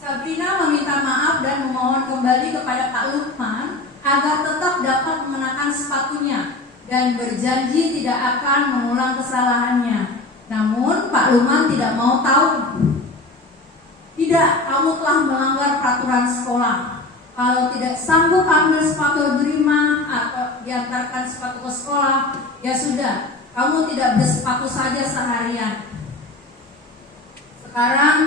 Sabrina meminta maaf dan memohon kembali kepada Pak Lukman agar tetap dapat mengenakan sepatunya dan berjanji tidak akan mengulang kesalahannya. Namun Pak Lukman tidak mau tahu. Tidak, kamu telah melanggar peraturan sekolah. Kalau tidak sanggup ambil sepatu derima atau diantarkan sepatu ke sekolah, ya sudah, kamu tidak bersepatu saja seharian. Sekarang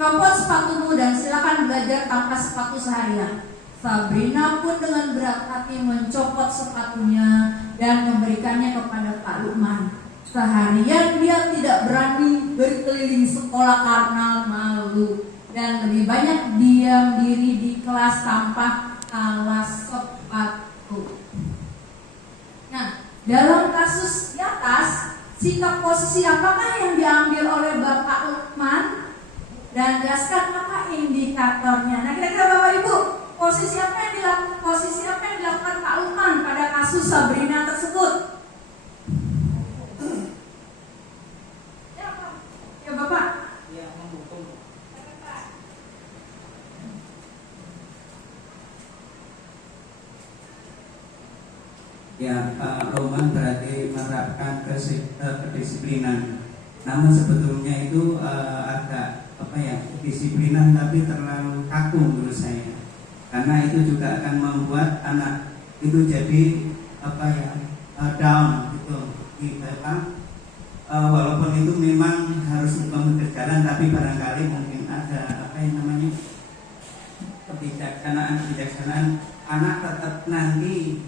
copot sepatumu dan silakan belajar tanpa sepatu seharian. Sabrina pun dengan berat hati mencopot sepatunya dan memberikannya kepada Pak Lukman. Seharian dia tidak berani berkeliling sekolah karena malu dan lebih banyak diam diri di kelas tanpa alas sepatu. Nah, dalam kasus di atas, sikap posisi apakah yang diambil oleh Bapak Lukman? Dan jelaskan apa indikatornya. Nah, kira-kira Bapak Ibu, posisi apa yang dilakukan Pak Lukman pada kasus Sabrina tersebut? Ya Bapak. Ya, menghukum. Ya, Lukman berarti menerapkan kedisiplinan. Namun sebetulnya itu agak disiplinan tapi terlalu kaku menurut saya. Karena itu juga akan membuat anak itu jadi down gitu. Walaupun itu memang harus berjalan, tapi barangkali mungkin ada kebijaksanaan anak tetap nanti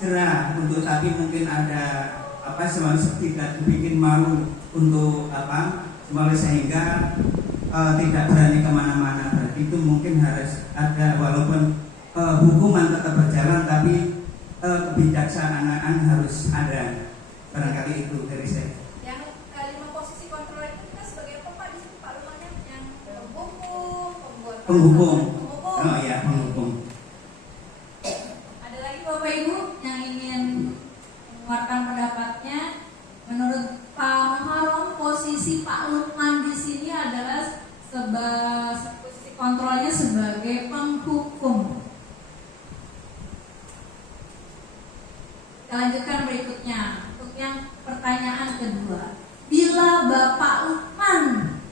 cerah untuk, tapi mungkin ada tidak bikin malu untuk sehingga tidak berani kemana-mana. Berarti itu mungkin harus ada, walaupun hukuman tetap berjalan, tapi kebijaksanaan harus ada. Barangkali itu dari saya. Yang kalimat posisi kontrol itu kita sebagai apa Pak di situ Pak Lukmannya? Yang Penghukum. Oh iya, penghukum. Ada lagi Bapak Ibu yang ingin mengeluarkan pendapatnya? Menurut Pak Muharram, posisi Pak Lukman di sini adalah posisi kontrolnya sebagai penghukum. Kita lanjutkan berikutnya. Untuk yang pertanyaan kedua, bila Bapak Lukman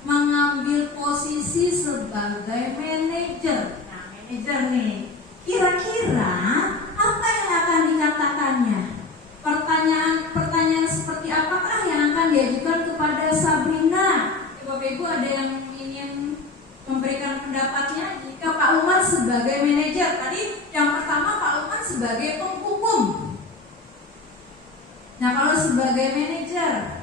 mengambil posisi sebagai manajer, nah manajer nih, kira-kira apa yang akan dikatakannya? Pertanyaan seperti apakah yang akan diajukan kepada Sabrina? Bapak Ibu ada yang ingin memberikan pendapatnya? Jika Pak Lukman sebagai manajer, tadi yang pertama Pak Lukman sebagai penghukum. Nah, kalau sebagai manajer,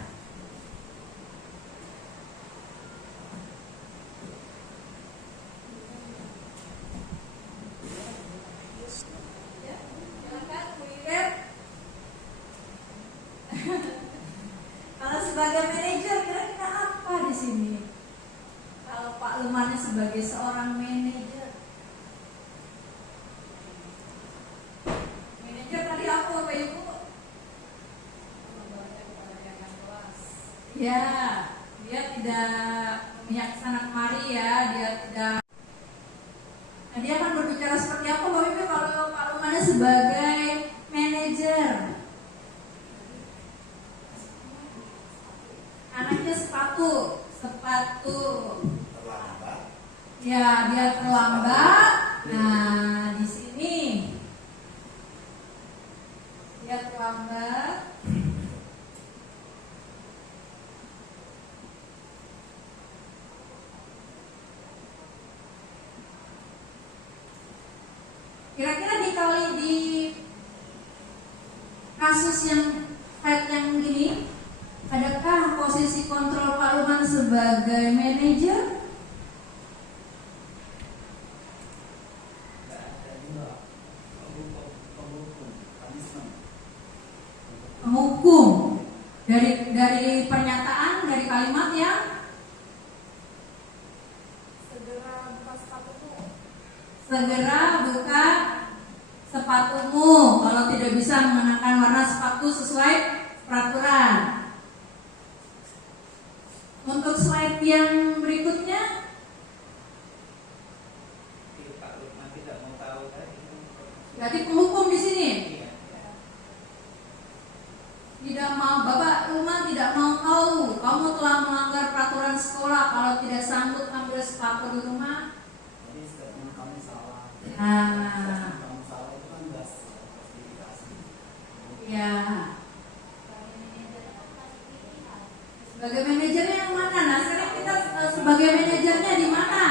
kalau sebagai manajer kira-kira apa di sini? Kalau Pak Lukman sebagai seorang manajer, tadi apa Bapak Ibu? Ya, dia tidak memihak sana kemari ya, dia tidak. Nah, dia akan berbicara seperti apa Bapak Ibu kalau Pak Lukman sebagai manajer? Anaknya sepatu. Ya, dia terlambat. Nah, di sini dia terlambat. Kira-kira di kasus yang gini, adakah posisi kontrol Pak Lukman sebagai manajer? Penghukum. Dari pernyataan, dari kalimat yang segera buka sepatumu kalau tidak bisa mengenakan warna sepatu sesuai peraturan. Untuk slide yang berikutnya, Pak Lukman tidak mau tahu tadi. berarti penghukum di sini. Tidak mau, Bapak Lukman kalau tidak sanggup ambil sepatu di rumah? Jadi statement kamu salah. Nah, Statement kamu salah itu kan gas pasti dikasih. ya. Sebagai manajernya yang mana? Nah, sekarang kita sebagai manajernya di mana?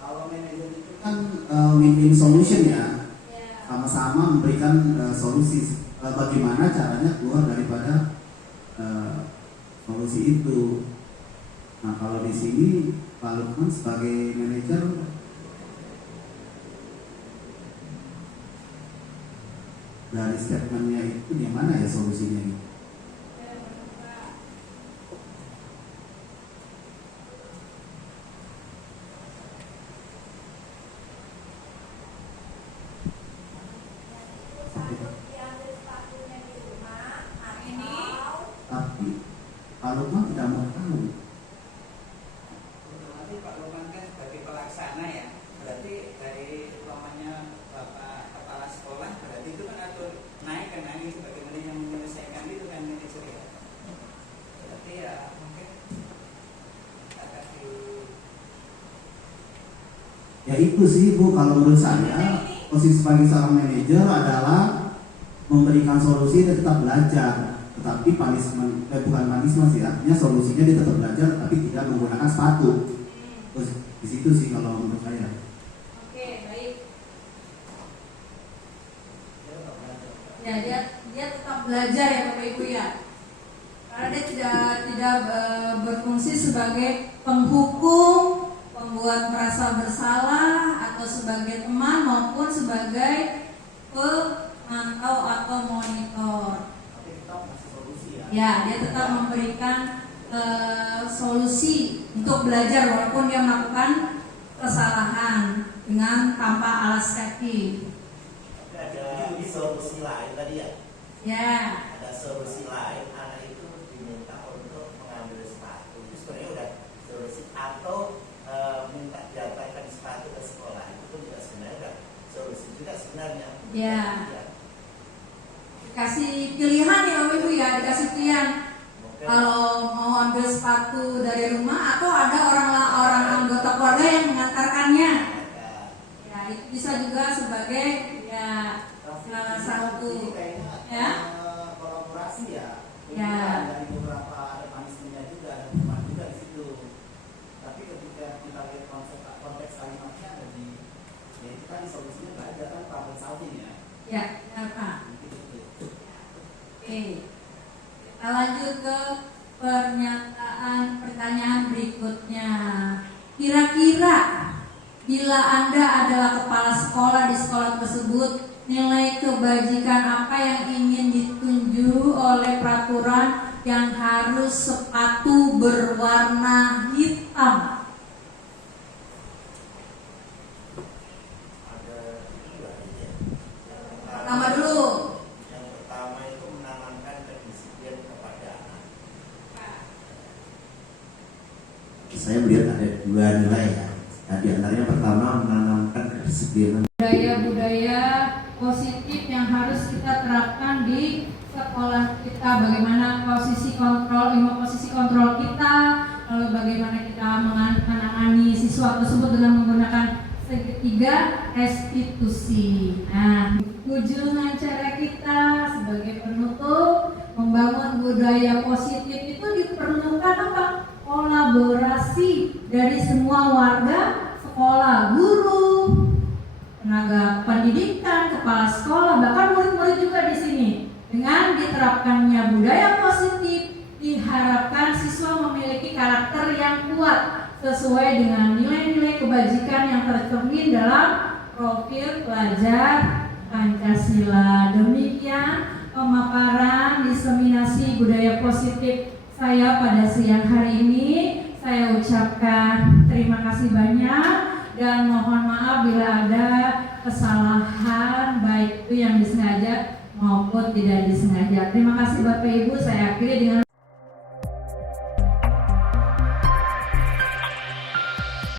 Kalau manajer itu kan win-win solution ya, sama-sama memberikan solusi. Bagaimana caranya keluar daripada solusi itu. Nah kalau di sini Pak Lukman sebagai manajer dari statementnya itu di mana ya solusinya? Tapi Pak Lukman tidak mau tahu. Nanti Pak Lukman kan sebagai pelaksana ya, berarti dari umpamanya Bapak Kepala Sekolah, berarti itu kan atur naik ke naik itu bagaimana yang menyelesaikan itu kan manajer ya. Berarti ya mungkin agak di Ya itu sih Bu, kalau menurut saya posisi sebagai seorang manajer adalah memberikan solusi dan tetap belajar. Tetapi punishment, bukan punishment sih, artinya solusinya dia tetap belajar tapi tidak menggunakan sepatu. Terus di situ sih kalau menurut saya. Oke, baik. Ya, dia tetap belajar ya Bapak Ibu ya. Karena dia tidak berfungsi sebagai penghukum, pembuat merasa bersalah, atau sebagai teman maupun sebagai pemantau atau monitor. tapi tetap masih solusi ya. Ya, dia tetap memberikan solusi untuk belajar walaupun dia melakukan kesalahan dengan tanpa alas kaki. Ada solusi lain tadi ya. Ya, Ada solusi lain, anak itu diminta untuk mengambil sepatu. Itu sebenarnya udah solusi, atau minta diantarkan sepatu ke sekolah. Itu pun juga sebenarnya udah solusi juga sebenarnya. ya. Dikasih pilihan ya Bapak Ibu ya, dikasih pilihan. Mungkin Kalau mau ambil sepatu dari rumah atau ada orang anggota keluarga yang mengantarkannya. ada Ya, itu bisa juga sebagai ya salah satu Ini kayaknya ya. kolaborasi ya. Ya. Dari beberapa ada punishment-nya juga, ada hukuman juga di situ. Tapi ketika kita lihat konteks kalimatnya ada di, ya itu kan solusinya belajar kan problem solving ya. Ya, benar Pak. Gitu. Oke. Kita lanjut ke pertanyaan berikutnya. Kira-kira bila Anda adalah kepala sekolah di sekolah tersebut, nilai kebajikan apa yang ingin dituju oleh peraturan yang harus sepatu berwarna hitam? ada dua ini ya. Pertama dulu. Yang pertama itu menanamkan kedisiplinan kepada anak. Saya melihat ada dua nilai ya. Nah, di antaranya pertama menanamkan kedisiplinan. Budaya-budaya positif yang harus kita terapkan di sekolah kita, bagaimana ilmu posisi kontrol kita, lalu bagaimana kita menangani siswa tersebut dengan menggunakan segitiga restitusi. Nah, tujuan acara kita sebagai penutup membangun budaya positif itu diperlukan apa? Kolaborasi dari semua warga, sekolah, guru, tenaga pendidikan, kepala sekolah, bahkan murid-murid juga di sini. Dengan diterapkannya budaya positif, diharapkan siswa memiliki karakter yang kuat sesuai dengan nilai-nilai kebajikan yang tercermin dalam profil pelajar Pancasila. Demikian pemaparan diseminasi budaya positif saya pada siang hari ini. Saya ucapkan terima kasih banyak dan mohon maaf bila ada kesalahan baik itu yang disengaja maupun tidak disengaja. Terima kasih Bapak Ibu, saya akhiri dengan